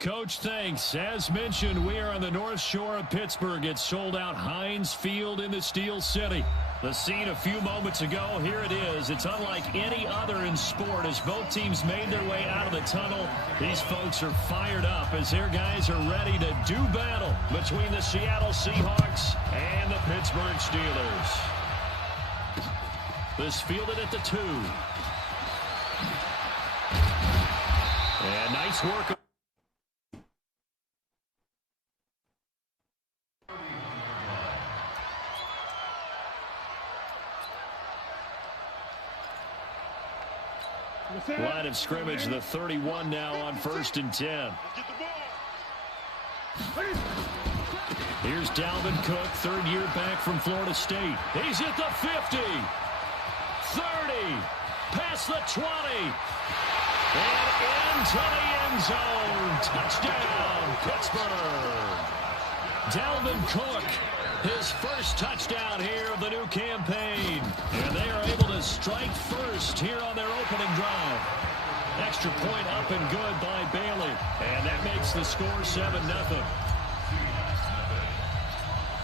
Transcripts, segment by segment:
Coach, thanks. As mentioned, we are on the North Shore of Pittsburgh. It's sold out Heinz Field in the Steel City. The scene a few moments ago, here it is. It's unlike any other in sport as both teams made their way out of the tunnel. These folks are fired up as their guys are ready to do battle between the Seattle Seahawks and the Pittsburgh Steelers. This fielded at the 2. And nice work. Line of scrimmage, the 31 now on 1st and 10. Here's Dalvin Cook, third year back from Florida State. He's at the 50, 30, past the 20, and into the end zone. Touchdown, Pittsburgh. Dalvin Cook, his first touchdown here of the new campaign. And they are able to strike first here on their opening drive. Extra point up and good by Bailey. And that makes the score 7-0.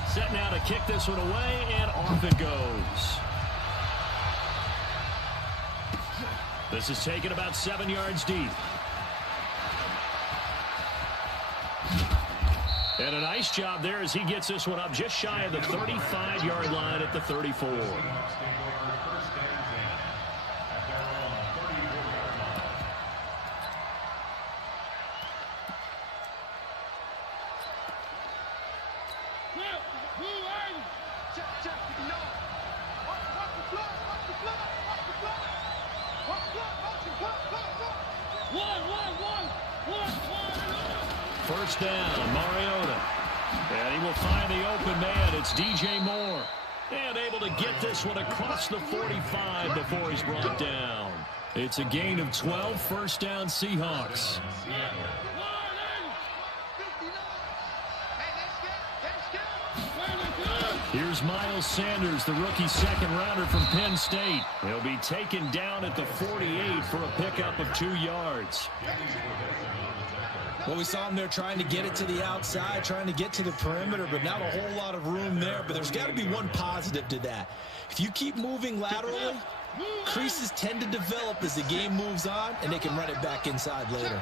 Set now to kick this one away, and off it goes. This is taken about 7 yards deep. And a nice job there as he gets this one up just shy of the 35-yard line at the 34. First down, Mariota. And he will find the open man. It's DJ Moore. And able to get this one across the 45 before he's brought down. It's a gain of 12, first down Seahawks. Here's Miles Sanders, the rookie second-rounder from Penn State. He'll be taken down at the 48 for a pickup of 2 yards. Well, we saw him there trying to get it to the outside, trying to get to the perimeter, but not a whole lot of room there. But there's got to be one positive to that. If you keep moving laterally, creases tend to develop as the game moves on, and they can run it back inside later.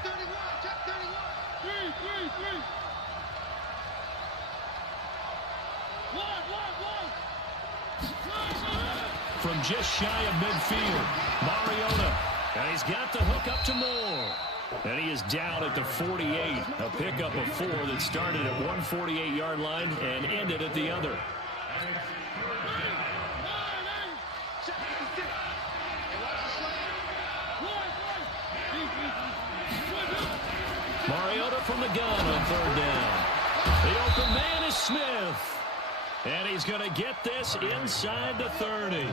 From just shy of midfield, Mariota. And he's got the hook up to Moore. And he is down at the 48. A pickup of 4 that started at 148-yard line and ended at the other. Mariota from the gun on 3rd down. The open man is Smith. And he's going to get this inside the 30.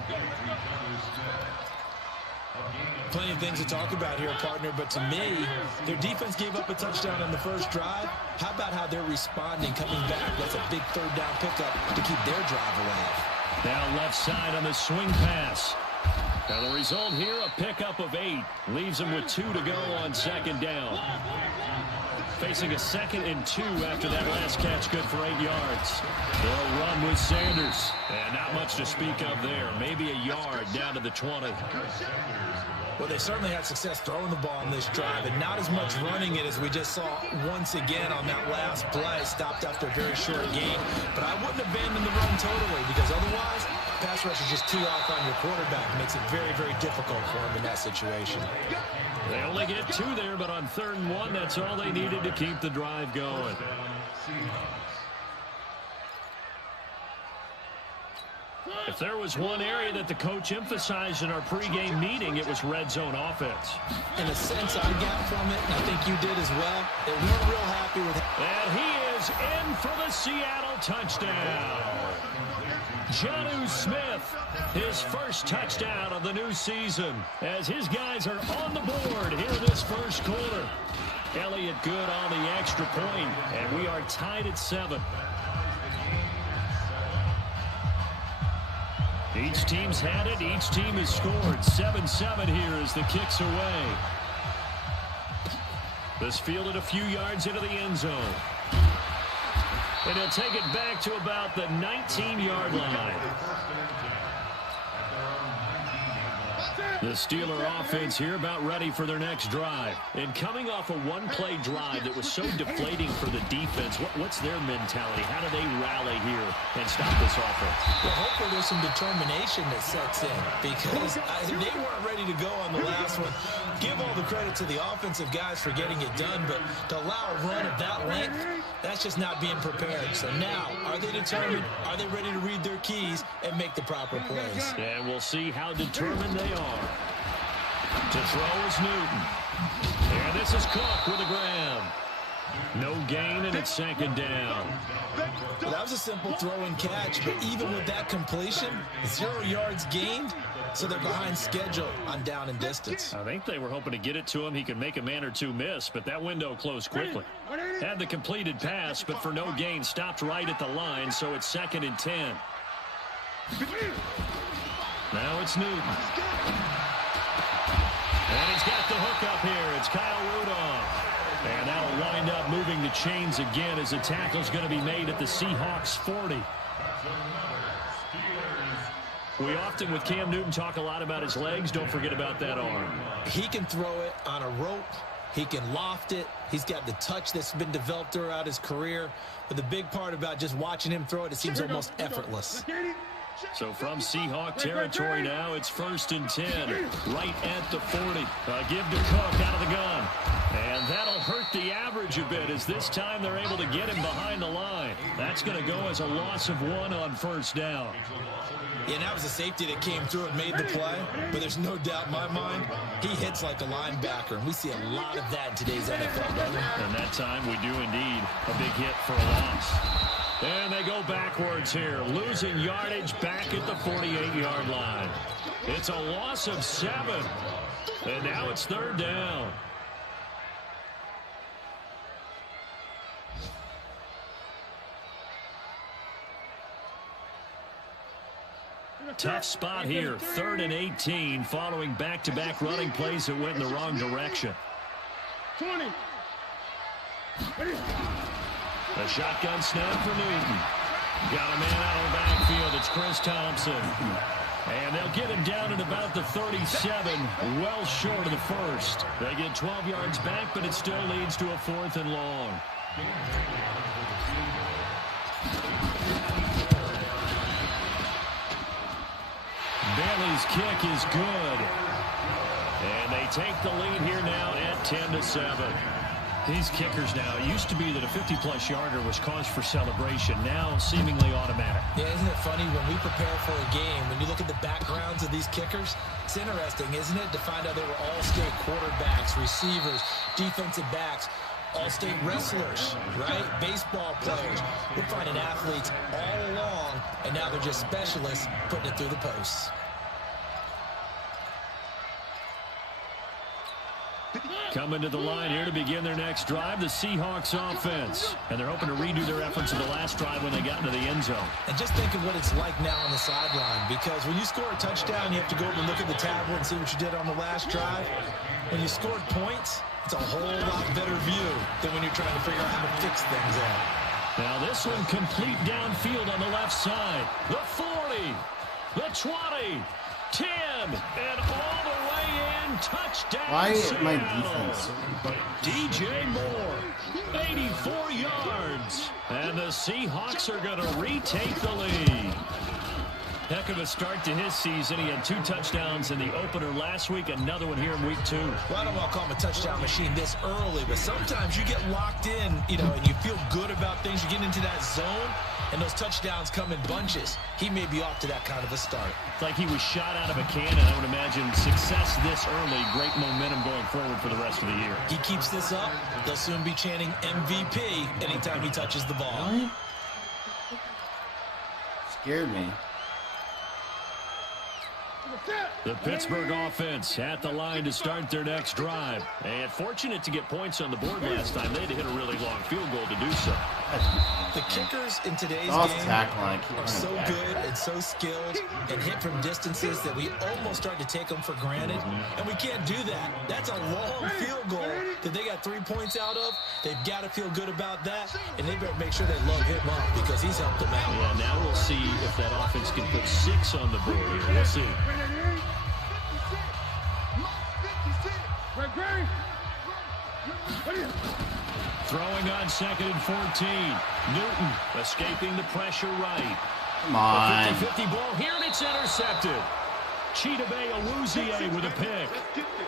Plenty of things to talk about here, partner, but to me, their defense gave up a touchdown on the first drive. How about how they're responding, coming back? That's a big 3rd down pickup to keep their drive alive. Now left side on the swing pass. Now the result here, a pickup of 8. Leaves them with 2 to go on 2nd down. Facing a 2nd and 2 after that last catch, good for 8 yards. They'll run with Sanders. And not much to speak of there. Maybe a yard down to the 20. Well, they certainly had success throwing the ball on this drive, and not as much running it as we just saw once again on that last play. Stopped after a very short gain. But I wouldn't abandon the run totally, because otherwise, pass rush is just too off on your quarterback. It makes it very, very difficult for him in that situation. They only get 2 there, but on 3rd and 1, that's all they needed to keep the drive going. If there was one area that the coach emphasized in our pregame meeting, it was red zone offense. In a sense, I got from it, and I think you did as well. They weren't real happy with it. And he is in for the Seattle touchdown. Jonnu Smith, his first touchdown of the new season, as his guys are on the board here this first quarter. Elliott good on the extra point, and we are tied at 7. Each team's had it. Each team has scored. 7-7 here as the kick's away. This fielded a few yards into the end zone. And he'll take it back to about the 19-yard line. The Steeler offense here about ready for their next drive. And coming off a one-play drive that was so deflating for the defense, what's their mentality? How do they rally here and stop this offense? Well, hopefully there's some determination that sets in because they weren't ready to go on the last one. Give all the credit to the offensive guys for getting it done, but to allow a run of that length, that's just not being prepared. So now, are they determined? Are they ready to read their keys and make the proper plays? And we'll see how determined they are. To throw is Newton. And this is Cook with a grab. No gain, and it's second down. Well, that was a simple throw and catch, but even with that completion, 0 yards gained, so they're behind schedule on down and distance. I think they were hoping to get it to him. He could make a man or two miss, but that window closed quickly. Had the completed pass, but for no gain, stopped right at the line, so it's 2nd and 10. Now it's Newton. And he's got the hook up here. It's Kyle Rudolph. And that'll wind up moving the chains again as the tackle's going to be made at the Seahawks 40. We often, with Cam Newton, talk a lot about his legs. Don't forget about that arm. He can throw it on a rope. He can loft it. He's got the touch that's been developed throughout his career. But the big part about just watching him throw it, it seems almost effortless. So from Seahawk territory now, it's 1st and 10, right at the 40. Give to Cook out of the gun. And that'll hurt the average a bit as this time they're able to get him behind the line. That's going to go as a loss of 1 on 1st down. Yeah, and that was a safety that came through and made the play. But there's no doubt in my mind, he hits like a linebacker. And we see a lot of that in today's NFL, brother. And that time we do indeed a big hit for a loss. And they go backwards here, losing yardage back at the 48-yard line. It's a loss of 7. And now it's 3rd down. Tough spot here, 3rd and 18, following back-to-back running plays that went in the wrong direction. 20. A shotgun snap for Newton. Got a man out of the backfield. It's Chris Thompson. And they'll get him down at about the 37, well short of the 1st. They get 12 yards back, but it still leads to a 4th and long. Bailey's kick is good. And they take the lead here now at 10-7. These kickers now, it used to be that a 50-plus yarder was cause for celebration. Now seemingly automatic. Yeah, isn't it funny when we prepare for a game, when you look at the backgrounds of these kickers, it's interesting, isn't it, to find out they were all-state quarterbacks, receivers, defensive backs, all-state wrestlers, right? Baseball players. We're finding athletes all along, and now they're just specialists putting it through the posts. Coming to the line here to begin their next drive, the Seahawks offense. And they're hoping to redo their efforts of the last drive when they got into the end zone. And just think of what it's like now on the sideline, because when you score a touchdown, you have to go over and look at the tablet and see what you did on the last drive. When you scored points, it's a whole lot better view than when you're trying to figure out how to fix things out. Now this one complete downfield on the left side. The 40, the 20, 10, and all the way in. Touchdown. Why Seattle. my defense? DJ Moore, 84 yards. And the Seahawks are going to retake the lead. Heck of a start to his season. He had 2 touchdowns in the opener last week, another one here in week 2. Well, I don't want to call him a touchdown machine this early, but sometimes you get locked in, and you feel good about things. You get into that zone, and those touchdowns come in bunches. He may be off to that kind of a start. It's like he was shot out of a cannon. I would imagine success this early, great momentum going forward for the rest of the year. He keeps this up, they'll soon be chanting MVP anytime he touches the ball. What? Scared me. The Pittsburgh offense at the line to start their next drive. And fortunate to get points on the board last time. They had to hit a really long field goal to do so. The kickers in today's game are so good and so skilled and hit from distances that we almost start to take them for granted, and we can't do that. That's a long field goal that they got 3 points out of. They've got to feel good about that, and they better make sure they love him up because he's helped them out. Yeah, now we'll see if that offense can put 6 on the board here. We'll see. Throwing on 2nd and 14. Newton escaping the pressure right. Come on. A 50-50 ball here, and it's intercepted. Chidobe Awuzie with a pick.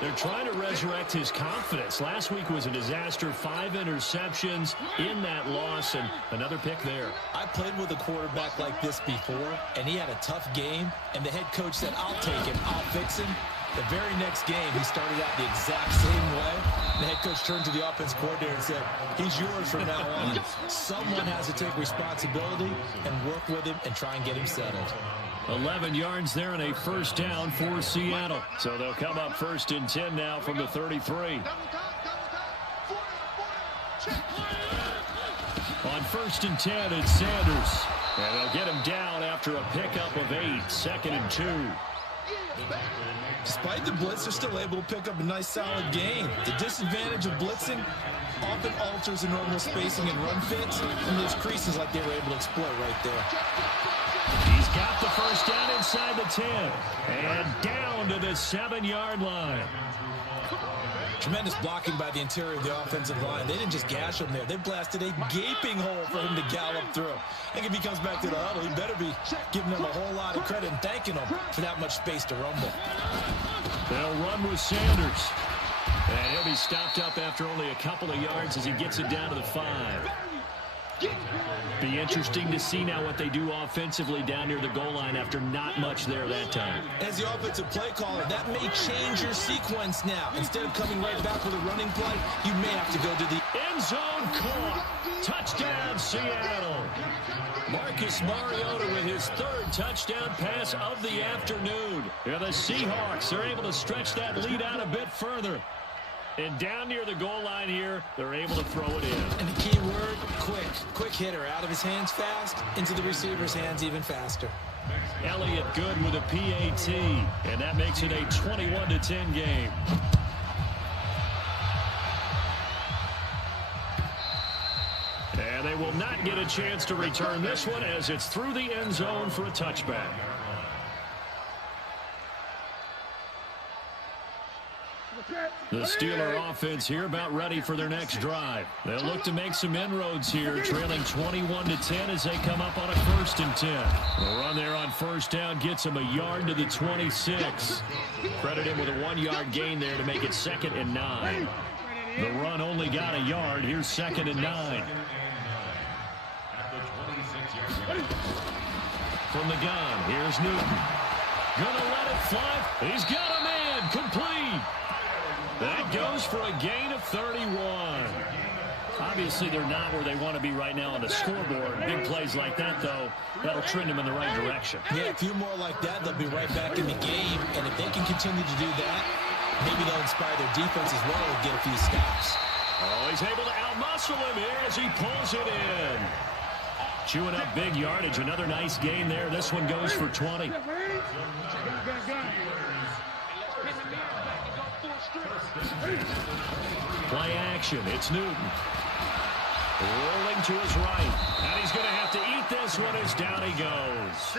They're trying to resurrect his confidence. Last week was a disaster. 5 interceptions in that loss, and another pick there. I played with a quarterback like this before, and he had a tough game, and the head coach said, I'll take him, I'll fix him. The very next game, he started out the exact same way. The head coach turned to the offense coordinator and said, he's yours from now on. Someone has to take responsibility and work with him and try and get him settled. 11 yards there and a first down for Seattle. So they'll come up 1st and 10 now from the 33. On 1st and 10, it's Sanders. And they'll get him down after a pickup of 8. 2nd and 2. Despite the blitz, they're still able to pick up a nice, solid gain. The disadvantage of blitzing often alters the normal spacing and run fits, and those creases like they were able to exploit right there. He's got the first down inside the 10. And down to the 7-yard line. Tremendous blocking by the interior of the offensive line. They didn't just gash him there. They blasted a gaping hole for him to gallop through. I think if he comes back to the huddle, he better be giving them a whole lot of credit and thanking them for that much space to rumble. They'll run with Sanders. And he'll be stopped up after only a couple of yards as he gets it down to the 5. Be interesting to see now what they do offensively down near the goal line after not much there that time. As the offensive play caller, that may change your sequence now. Instead of coming right back with a running play, you may have to go to the end zone. Caught. Touchdown, Seattle. Marcus Mariota with his 3rd touchdown pass of the afternoon. Yeah, the Seahawks are able to stretch that lead out a bit further. And down near the goal line here, they're able to throw it in. And the key word, quick. Quick hitter. Out of his hands fast, into the receiver's hands even faster. Elliott good with a PAT. And that makes it a 21-10 game. And they will not get a chance to return this one as it's through the end zone for a touchback. The Steeler offense here about ready for their next drive. They'll look to make some inroads here, trailing 21-10 as they come up on a 1st and 10. The run there on 1st down gets them a yard to the 26. Credit him with a 1-yard gain there to make it 2nd and 9. The run only got a yard. Here's 2nd and 9. From the gun, here's Newton. Gonna let it fly. He's got a man. Complete. That goes for a gain of 31. Obviously, they're not where they want to be right now on the scoreboard. Big plays like that, though, that'll trend them in the right direction. Yeah, a few more like that, they'll be right back in the game. And if they can continue to do that, maybe they'll inspire their defense as well and get a few stops. Oh, he's able to outmuscle him here as he pulls it in. Chewing up big yardage. Another nice gain there. This one goes for 20. Play action. It's Newton. Rolling to his right. And he's going to have to eat this one as down he goes.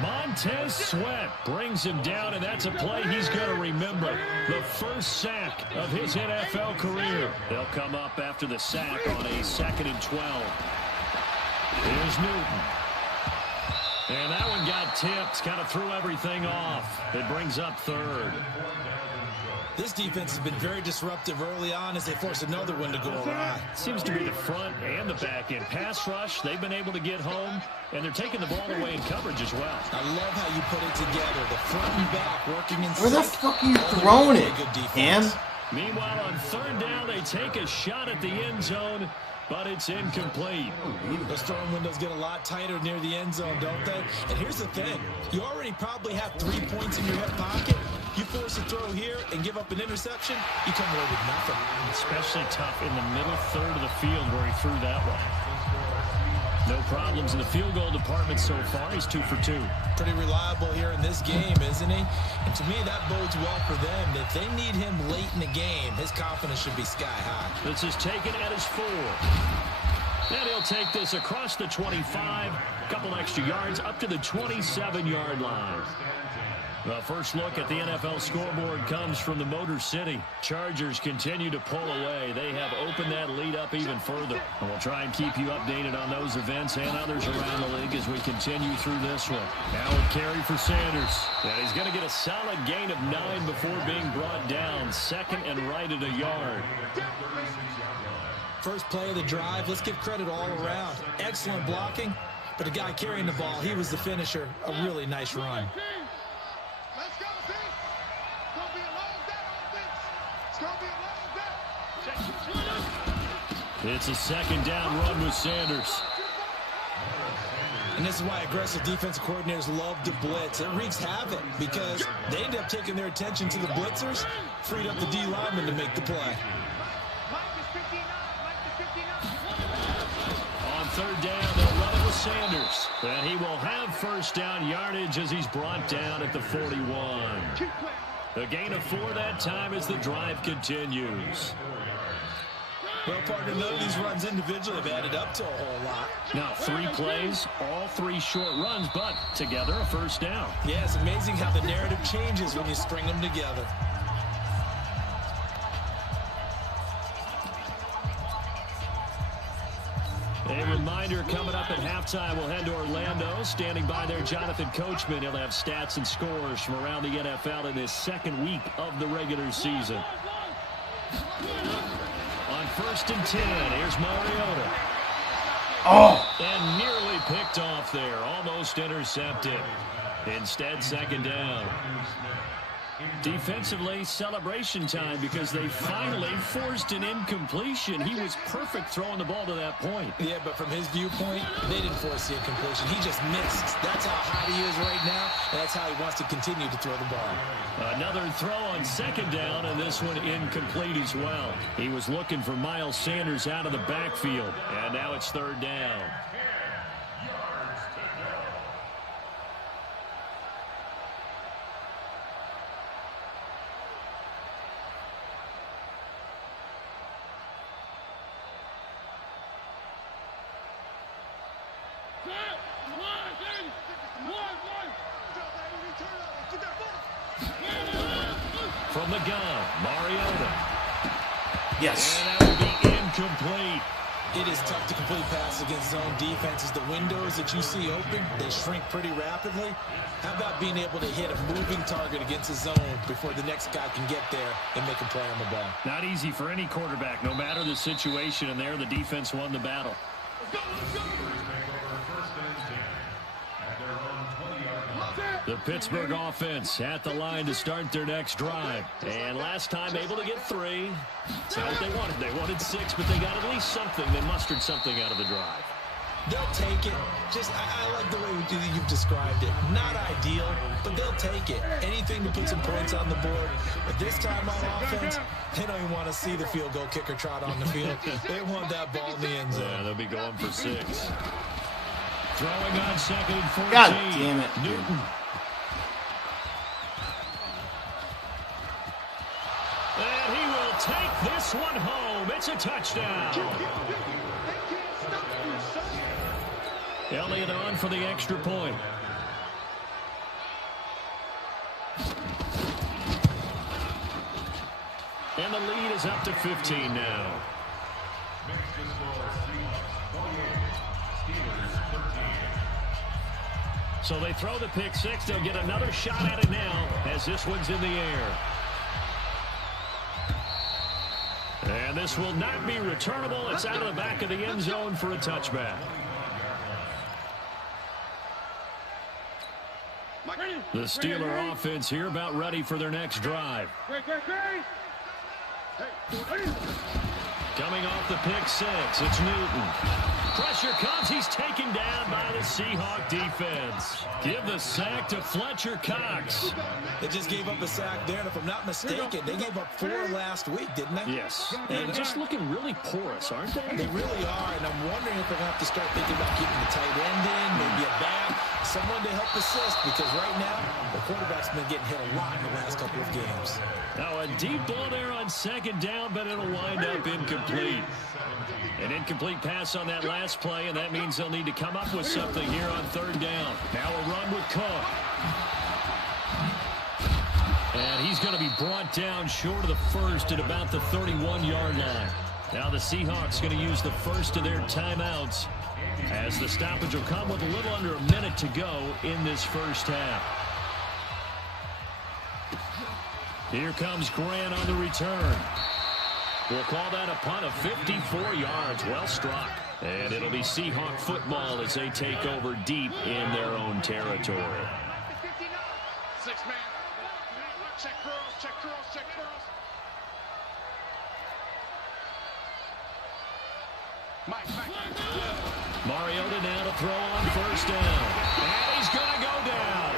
Montez Sweat brings him down, and that's a play he's going to remember. The first sack of his NFL career. They'll come up after the sack on a 2nd and 12. Here's Newton. And that one got tipped, kind of threw everything off. It brings up 3rd. This defense has been very disruptive early on as they force another one to go awry. Seems to be the front and the back end. Pass rush, they've been able to get home, and they're taking the ball away in coverage as well. I love how you put it together. The front and back working in sync. Where the fuck are you throwing it, Cam? Meanwhile, on 3rd down, they take a shot at the end zone, but it's incomplete. Those throwing windows get a lot tighter near the end zone, don't they? And here's the thing. You already probably have 3 points in your hip pocket. You force a throw here and give up an interception, you come away with nothing. Especially tough in the middle 3rd of the field where he threw that one. No problems in the field goal department so far. He's 2 for 2. Pretty reliable here in this game, isn't he? And to me, that bodes well for them. If they need him late in the game, his confidence should be sky high. This is taken at his 4. And he'll take this across the 25. A couple extra yards up to the 27-yard line. The first look at the NFL scoreboard comes from the Motor City. Chargers continue to pull away. They have opened that lead up even further. And we'll try and keep you updated on those events and others around the league as we continue through this one. Now a carry for Sanders. And he's going to get a solid gain of 9 before being brought down. Second and right at a yard. First play of the drive, let's give credit all around. Excellent blocking, but the guy carrying the ball, he was the finisher. A really nice run. It's a second down run with Sanders. And this is why aggressive defensive coordinators love to blitz. It wreaks havoc because they end up taking their attention to the blitzers, freed up the D lineman to make the play. On third down, they'll run it with Sanders. And he will have first down yardage as he's brought down at the 41. A gain of 4 that time as the drive continues. Well, partner, none of these runs individually have added up to a whole lot. Now 3 plays, all 3 short runs, but together a first down. Yeah, it's amazing how the narrative changes when you string them together. A reminder coming up at halftime, we'll head to Orlando. Standing by there, Jonathan Coachman. He'll have stats and scores from around the NFL in his second week of the regular season. On 1st and 10, here's Mariota. Oh! And nearly picked off there. Almost intercepted. Instead, second down. Defensively, celebration time because they finally forced an incompletion. He was perfect throwing the ball to that point. Yeah, but from his viewpoint, they didn't force the incompletion. He just missed. That's how hot he is right now, and that's how he wants to continue to throw the ball. Another throw on second down, and this one incomplete as well. He was looking for Miles Sanders out of the backfield, and now it's third down. From the gun, Mariota. Yes. And that would be incomplete. It is tough to complete passes against zone defenses. The windows that you see open, they shrink pretty rapidly. How about being able to hit a moving target against a zone before the next guy can get there and make a play on the ball? Not easy for any quarterback, no matter the situation, and there the defense won the battle. The Pittsburgh offense at the line to start their next drive. And last time able to get 3. That's not what they wanted. They wanted 6, but they got at least something. They mustered something out of the drive. They'll take it. I like the way you've described it. Not ideal, but they'll take it. Anything to put some points on the board. But this time on offense, they don't even want to see the field goal kicker trot on the field. They want that ball in the end zone. Yeah, they'll be going for 6. Throwing on second and 14. God damn it, dude. Newton. And he will take this one home. It's a touchdown. Elliott on for the extra point. And the lead is up to 15 now. So they throw the pick 6. They'll get another shot at it now as this one's in the air. And this will not be returnable. It's out of the back of the end zone for a touchback. The Steeler offense here about ready for their next drive. Coming off the pick six, it's Newton. Pressure comes. He's taken down by the Seahawk defense. Give the sack to Fletcher Cox. They just gave up a sack there, and if I'm not mistaken, they gave up 4 last week, didn't they? Yes. And just looking really porous, aren't they? They really are, and I'm wondering if they're going to have to start thinking about keeping the tight end in, maybe a back, someone to help assist, because right now, the quarterback's been getting hit a lot in the last couple of games. Now a deep ball there on second down, but it'll wind up incomplete. An incomplete pass on that last play, and that means they'll need to come up with something here on third down. Now a run with Cook. And he's going to be brought down short of the first at about the 31-yard line. Now the Seahawks going to use the first of their timeouts as the stoppage will come with a little under a minute to go in this first half. Here comes Grant on the return. We'll call that a punt of 54 yards. Well struck. And it'll be Seahawk football as they take over deep in their own territory. 6-man. Check curls, check curls, check curls. Mariota now to throw on first down. And he's going to go down.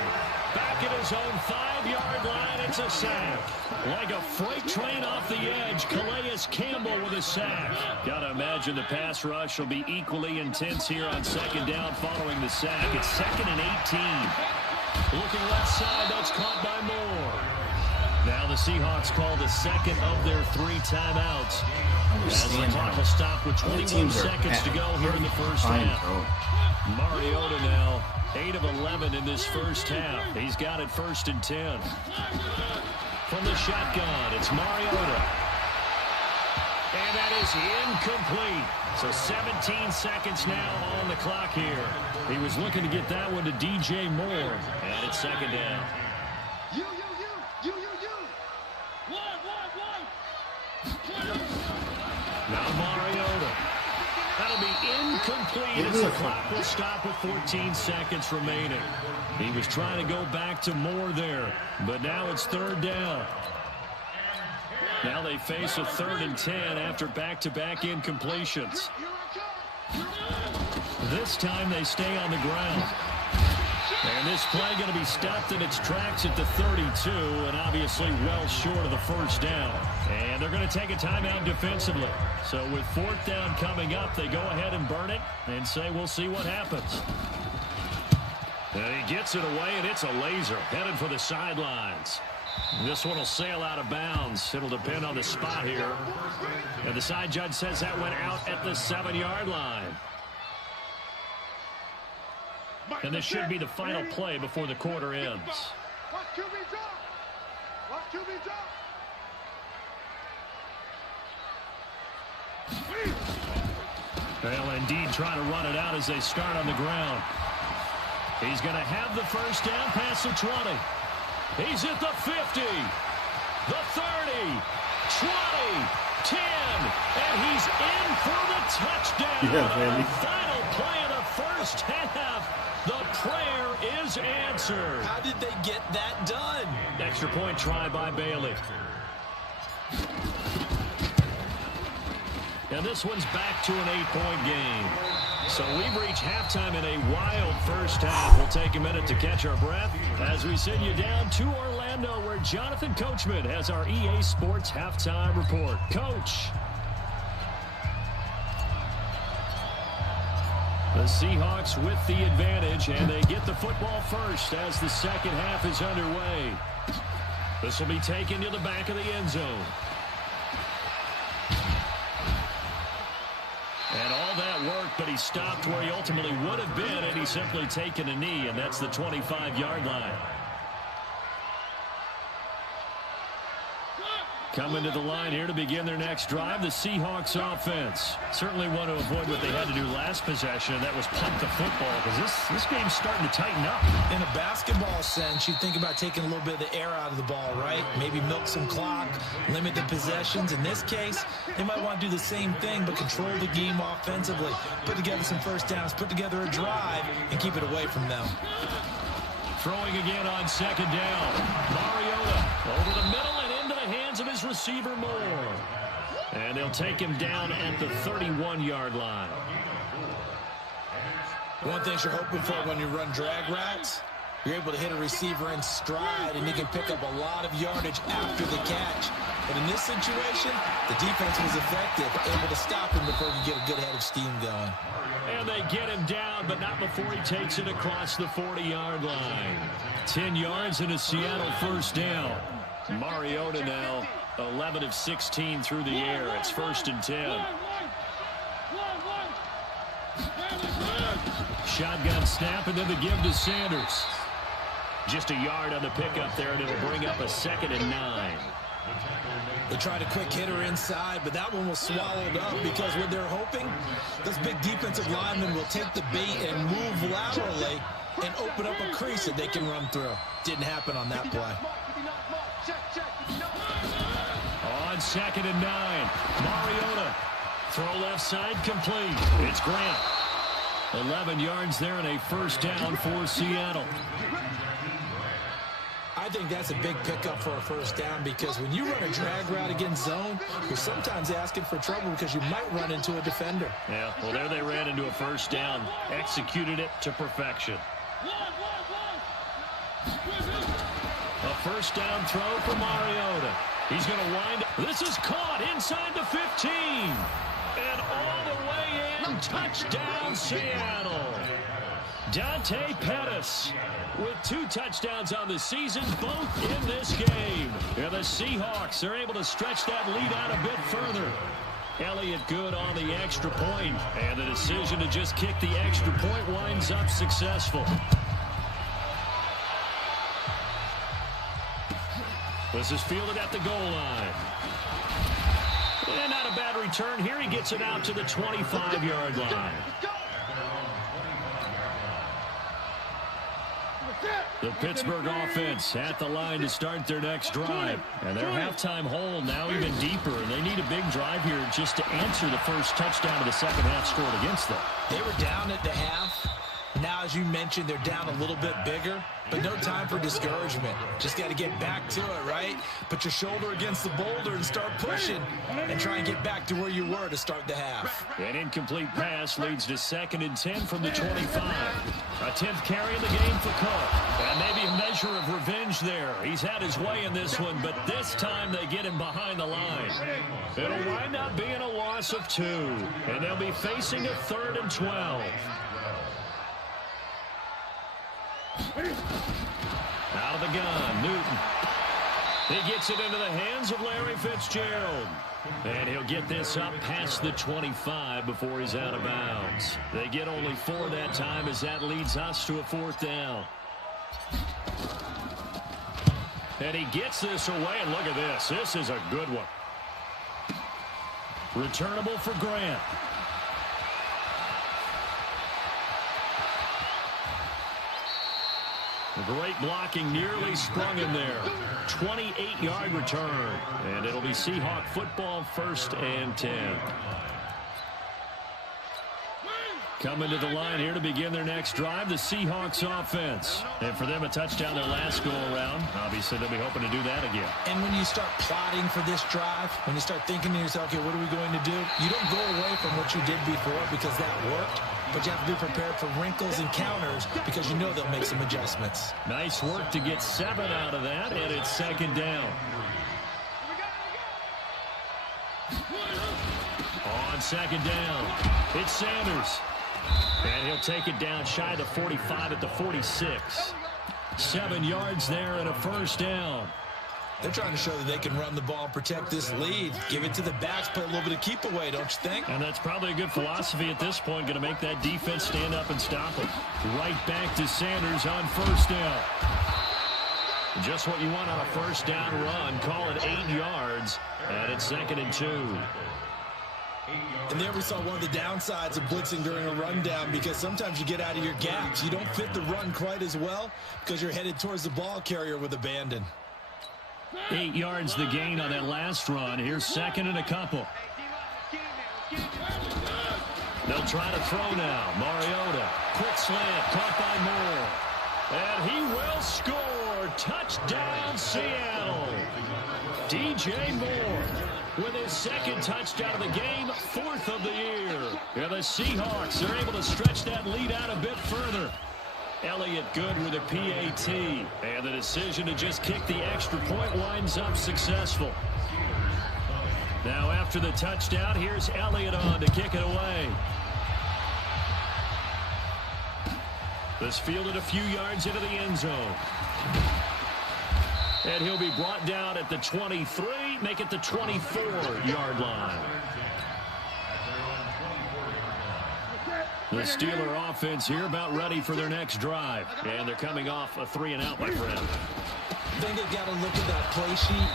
Back at his own 5-yard line, it's a sack. Like a freight train off the edge, Calais Campbell with a sack. Got to imagine the pass rush will be equally intense here on second down following the sack. It's 2nd and 18. Looking left side, that's caught by Moore. Now the Seahawks call the second of their 3 timeouts. As the clock will stop with 21 seconds to go here in the first half. Mariota now 8 of 11 in this first half. He's got it 1st and 10. From the shotgun, it's Mariota. And that is incomplete. So 17 seconds now on the clock here. He was looking to get that one to DJ Moore. And it's 2nd down. You. Now Mariota. That'll be incomplete as the clock will stop with 14 seconds remaining. He was trying to go back to Moore there, but now it's 3rd down. Now they face a 3rd and 10 after back-to-back incompletions. This time they stay on the ground. And this play going to be stopped in its tracks at the 32, and obviously well short of the 1st down. And they're going to take a timeout defensively. So with 4th down coming up, they go ahead and burn it and say we'll see what happens. And he gets it away, and it's a laser headed for the sidelines. This one will sail out of bounds. It'll depend on the spot here. And the side judge says that went out at the 7-yard line. And this should be the final play before the quarter ends. Well, indeed, trying to run it out as they start on the ground. He's going to have the 1st down past the 20. He's at the 50, the 30, 20, 10, and he's in for the touchdown. Yeah, baby. Final play of the first half. The prayer is answered. How did they get that done? Extra point try by Bailey. And this one's back to an 8-point game. So we've reached halftime in a wild first half. We'll take a minute to catch our breath as we send you down to Orlando, where Jonathan Coachman has our EA Sports halftime report. Coach. The Seahawks with the advantage, and they get the football first as the second half is underway. This will be taken to the back of the end zone. And all that worked, but he stopped where he ultimately would have been, and he's simply taken a knee, and that's the 25-yard line. Coming to the line here to begin their next drive, the Seahawks offense. Certainly want to avoid what they had to do last possession, and that was punt the football, because this game's starting to tighten up. In a basketball sense, you think about taking a little bit of the air out of the ball, right? Maybe milk some clock, limit the possessions. In this case, they might want to do the same thing, but control the game offensively. Put together some first downs, put together a drive, and keep it away from them. Throwing again on second down. Mariota over the middle and into the hands of his receiver Moore. And they'll take him down at the 31-yard line. One thing you're hoping for when you run drag routes, you're able to hit a receiver in stride, and he can pick up a lot of yardage after the catch. But in this situation, the defense was effective, able to stop him before he get a good head of steam going. And they get him down, but not before he takes it across the 40-yard line. 10 yards and a Seattle first down. Mariota now 11 of 16 through the air. It's 1st and 10. Shotgun snap, and then the give to Sanders. Just a yard on the pickup there, and it'll bring up a 2nd and 9. They tried a quick hitter inside, but that one was swallowed up because what they're hoping, this big defensive lineman will take the bait and move laterally and open up a crease that they can run through. Didn't happen on that play. On 2nd and 9, Mariota. Throw left side complete. It's Grant. 11 yards there and a first down for Seattle. I think that's a big pickup for a first down because when you run a drag route against zone, you're sometimes asking for trouble because you might run into a defender. Yeah, well, there they ran into a first down. Executed it to perfection. A first down throw for Mariota. He's going to wind up. This is caught inside the 15. And all the way in. Touchdown, Seattle. Dante Pettis with 2 touchdowns on the season, both in this game. And the Seahawks are able to stretch that lead out a bit further. Elliott good on the extra point. And the decision to just kick the extra point winds up successful. This is fielded at the goal line. And not a bad return here. He gets it out to the 25-yard line. The Pittsburgh offense at the line to start their next drive. And their halftime hole now even deeper. And they need a big drive here just to answer the first touchdown of the second half scored against them. They were down at the half. Now, as you mentioned, they're down a little bit bigger, but no time for discouragement. Just got to get back to it, right? Put your shoulder against the boulder and start pushing and try and get back to where you were to start the half. An incomplete pass leads to 2nd and 10 from the 25. A 10th carry in the game for Cook. And maybe a measure of revenge there. He's had his way in this one, but this time they get him behind the line. It'll wind up being a loss of 2. And they'll be facing a 3rd and 12. Out of the gun, Newton. He gets it into the hands of Larry Fitzgerald. And he'll get this up past the 25 before he's out of bounds. They get only 4 that time as that leads us to a 4th down. And he gets this away, and look at this. This is a good one. Returnable for Grant. Great blocking, nearly sprung him there. 28-yard return. And it'll be Seahawk football, 1st and 10. Coming to the line here to begin their next drive, the Seahawks offense. And for them, a touchdown their last go-around. Obviously, they'll be hoping to do that again. And when you start plotting for this drive, when you start thinking to yourself, okay, what are we going to do? You don't go away from what you did before because that worked. But you have to be prepared for wrinkles and counters because you know they'll make some adjustments. Nice work to get 7 out of that, and it's 2nd down. On 2nd down, it's Sanders. And he'll take it down shy of the 45 at the 46. 7 yards there and a first down. They're trying to show that they can run the ball and protect this lead. Give it to the backs, play a little bit of keep away, don't you think? And that's probably a good philosophy at this point. Going to make that defense stand up and stop it. Right back to Sanders on first down. Just what you want on a first down run. Call it 8 yards. And it's 2nd and 2. And there we saw one of the downsides of blitzing during a rundown because sometimes you get out of your gaps. You don't fit the run quite as well because you're headed towards the ball carrier with abandon. 8 yards the gain on that last run. Here's 2nd and a couple. They'll try to throw now. Mariota. Quick slant. Caught by Moore. And he will score. Touchdown, Seattle. DJ Moore with his second touchdown of the game, fourth of the year. And the Seahawks are able to stretch that lead out a bit further. Elliott good with a PAT. And the decision to just kick the extra point winds up successful. Now after the touchdown, here's Elliott on to kick it away. This fielded a few yards into the end zone. And he'll be brought down at the 23, make it the 24-yard line. The Steeler offense here about ready for their next drive. And they're coming off a 3-and-out, my friend. I think they've got to look at that play sheet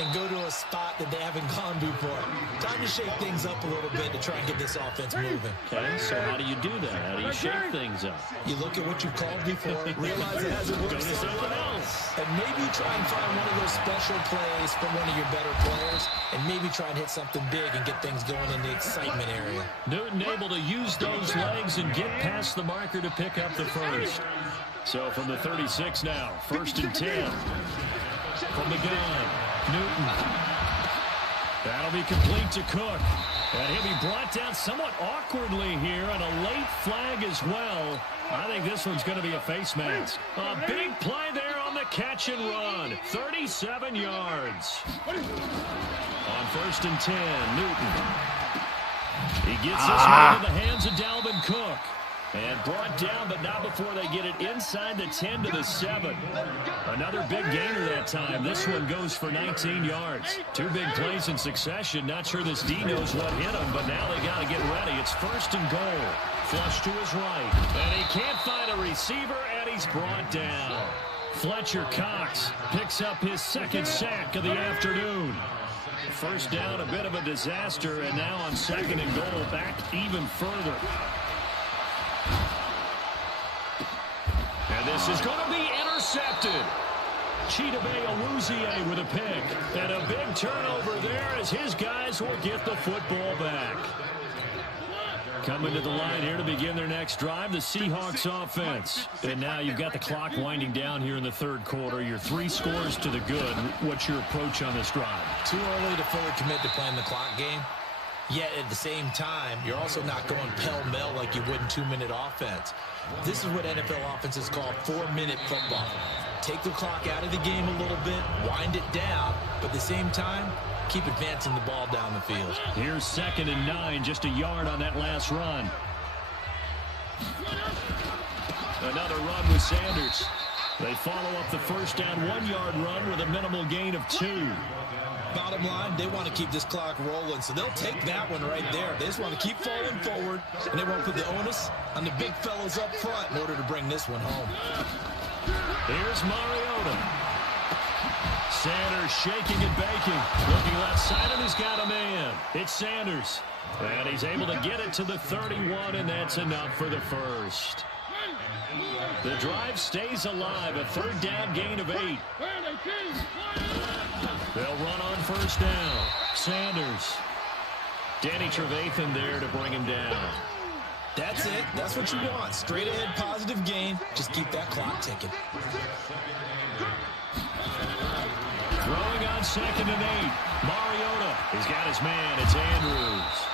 and go to a spot that they haven't gone before. Time to shake things up a little bit to try and get this offense moving. Okay, so how do you do that? How do you shake things up? You look at what you've called before, realize it hasn't worked Go to someone else. and maybe try and find one of those special plays from one of your better players, and maybe try and hit something big and get things going in the excitement area. Newton able to use those legs and get past the marker to pick up the first. So from the 36 now, 1st and 10. From the gun, Newton. That'll be complete to Cook. And he'll be brought down somewhat awkwardly here, and a late flag as well. I think this one's going to be a face mask. A big play there on the catch and run. 37 yards. On 1st and 10, Newton. He gets this one into the hands of Dalvin Cook. And brought down, but not before they get it inside the 10 to the 7. Another big gainer that time. This one goes for 19 yards. Two big plays in succession. Not sure this D knows what hit him, but now they got to get ready. It's 1st and goal. Flush to his right. And he can't find a receiver, and he's brought down. Fletcher Cox picks up his second sack of the afternoon. First down, a bit of a disaster, and now on 2nd and goal, back even further. And this is going to be intercepted. Chidobe Awuzie with a pick. And a big turnover there as his guys will get the football back. Coming to the line here to begin their next drive, the Seahawks offense. And now you've got the clock winding down here in the 3rd quarter. You're 3 scores to the good. What's your approach on this drive? Too early to fully commit to playing the clock game. Yet at the same time, you're also not going pell-mell like you would in 2-minute offense. This is what NFL offenses call 4-minute football. Take the clock out of the game a little bit, wind it down, but at the same time, keep advancing the ball down the field. Here's 2nd and 9, just a yard on that last run. Another run with Sanders. They follow up the first down 1-yard run with a minimal gain of 2. Bottom line, they want to keep this clock rolling, so they'll take that one right there. They just want to keep falling forward, and they won't put the onus on the big fellas up front in order to bring this one home. Here's Mariota. Sanders shaking and baking. Looking left side, and he's got a man. It's Sanders. And he's able to get it to the 31, and that's enough for the first. The drive stays alive. A 3rd down gain of 8. They'll run on 1st down. Sanders. Danny Trevathan there to bring him down. That's it. That's what you want. Straight ahead, positive gain. Just keep that clock ticking. Throwing on 2nd and 8. Mariota. He's got his man. It's Andrews.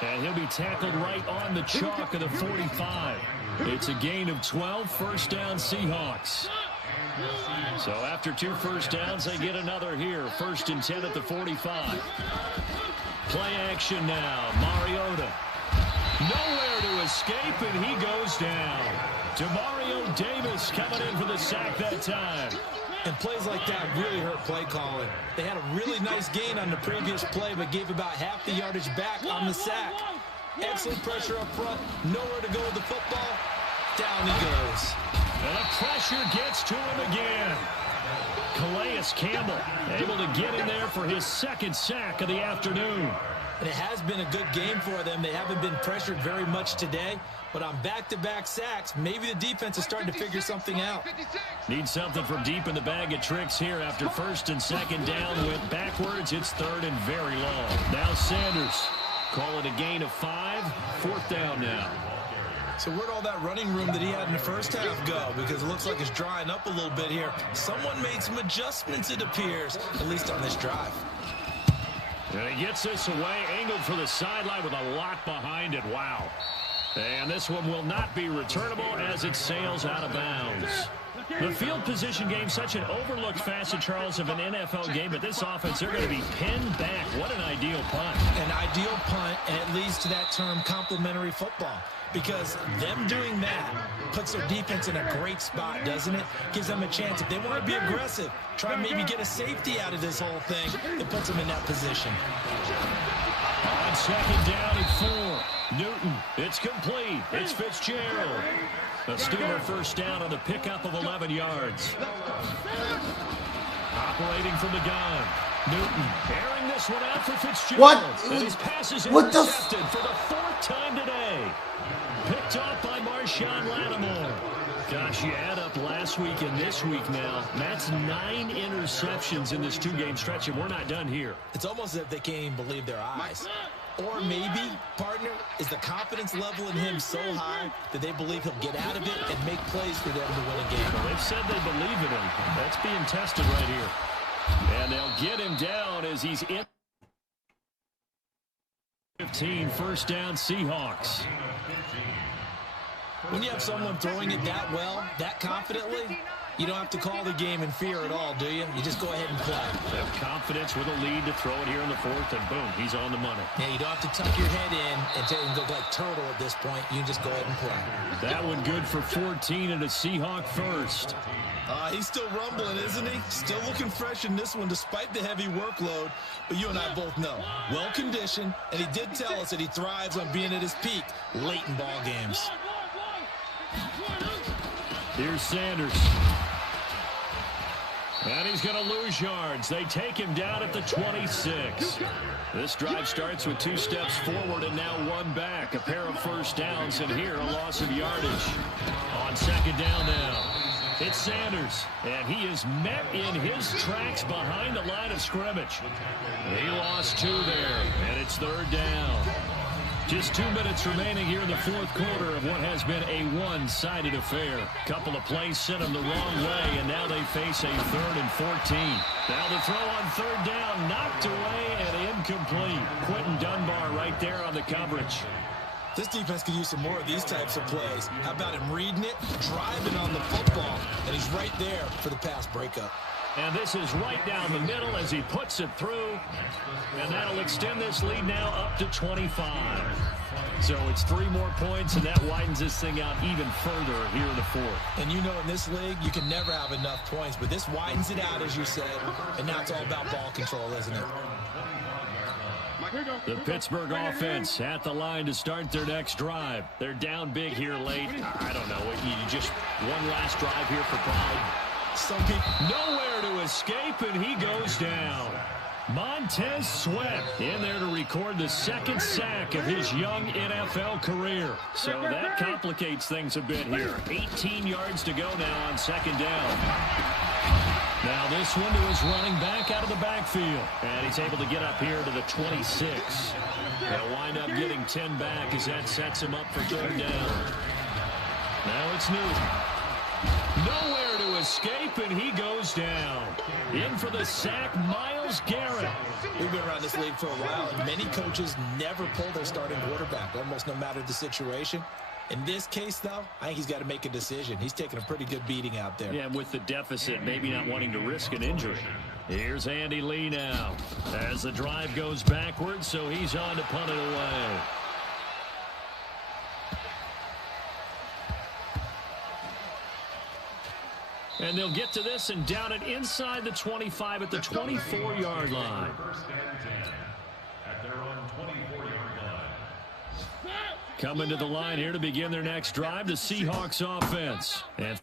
And he'll be tackled right on the chalk of the 45. It's a gain of 12. 1st down Seahawks. So after 2 first downs, they get another here. 1st and 10 at the 45. Play action now. Mariota. Nowhere to escape, and he goes down. Demario Davis coming in for the sack that time. And plays like that really hurt play calling. They had a really nice gain on the previous play, but gave about half the yardage back on the sack. Excellent pressure up front. Nowhere to go with the football. Down he goes. And the pressure gets to him again. Calais Campbell able to get in there for his 2nd sack of the afternoon. And it has been a good game for them. They haven't been pressured very much today, but on back-to-back sacks, maybe the defense is starting to figure something out. Need something from deep in the bag of tricks here after 1st and 2nd down. Went backwards. It's 3rd and very long. Now Sanders. Call it a gain of 5. 4th down now. So where'd all that running room that he had in the first half go? Because it looks like it's drying up a little bit here. Someone made some adjustments, it appears, at least on this drive. And he gets this away, angled for the sideline with a lot behind it. Wow. And this one will not be returnable as it sails out of bounds. The field position game, such an overlooked facet, Charles, of an NFL game, but this offense, they're going to be pinned back. What an ideal punt. An ideal punt, and it leads to that term complementary football, because them doing that puts their defense in a great spot, doesn't it? Gives them a chance. If they want to be aggressive, try and maybe get a safety out of this whole thing, it puts them in that position. On second down and 4. Newton, it's complete. It's Fitzgerald. A Steeler first down on the pickup of 11 yards. Operating from the gun. Newton airing this one out for Fitzgerald. What? And his pass is What the intercepted for the 4th time today. Picked off by Marshawn Lattimore. Gosh, you add up last week and this week now. That's 9 interceptions in this 2-game stretch, and we're not done here. It's almost as if they can't even believe their eyes. Or maybe, partner, is the confidence level in him so high that they believe he'll get out of it and make plays for them to win a game. Well, they've said they believe in him. That's being tested right here. And they'll get him down as he's in. 15, first down, Seahawks. When you have someone throwing it that well, that confidently, you don't have to call the game in fear at all, do you? You just go ahead and play. They have confidence with a lead to throw it here in the 4th, and boom, he's on the money. Yeah, you don't have to tuck your head in and go like turtle at this point. You can just go ahead and play. That one good for 14 and a Seahawk first. He's still rumbling, isn't he? Still looking fresh in this one despite the heavy workload. But you and I both know, well-conditioned, and he did tell us that he thrives on being at his peak late in ball games. Here's Sanders. And he's going to lose yards. They take him down at the 26. This drive starts with 2 steps forward and now 1 back. A pair of first downs, and here a loss of yardage. On second down now, it's Sanders. And he is met in his tracks behind the line of scrimmage. He lost 2 there, and it's 3rd down. Just 2 minutes remaining here in the 4th quarter of what has been a one-sided affair. Couple of plays sent them the wrong way, and now they face a 3rd and 14. Now the throw on 3rd down, knocked away and incomplete. Quentin Dunbar right there on the coverage. This defense could use some more of these types of plays. How about him reading it, driving on the football, and he's right there for the pass breakup. And this is right down the middle as he puts it through. And that'll extend this lead now up to 25. So it's 3 more points, and that widens this thing out even further here in the 4th. And you know in this league, you can never have enough points, but this widens it out, as you said, and now it's all about ball control, isn't it? The Pittsburgh offense at the line to start their next drive. They're down big here late. I don't know. You just one last drive here for pride. Some people nowhere to escape, and he goes down. Montez Sweat in there to record the 2nd sack of his young NFL career. So that complicates things a bit here. 18 yards to go now on 2nd down. Now this one to his running back out of the backfield. And he's able to get up here to the 26. They'll wind up getting 10 back as that sets him up for 3rd down. Now it's Newton. Nowhere to escape, and he goes down. In for the sack, Myles Garrett. We've been around this league for a while, and many coaches never pull their starting quarterback, almost no matter the situation. In this case, though, I think he's got to make a decision. He's taking a pretty good beating out there. Yeah, with the deficit, maybe not wanting to risk an injury. Here's Andy Lee now as the drive goes backwards, so he's on to punt it away. And they'll get to this and down it inside the 25 at the 24-yard line. Coming to the line here to begin their next drive, the Seahawks offense. And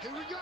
Here we go.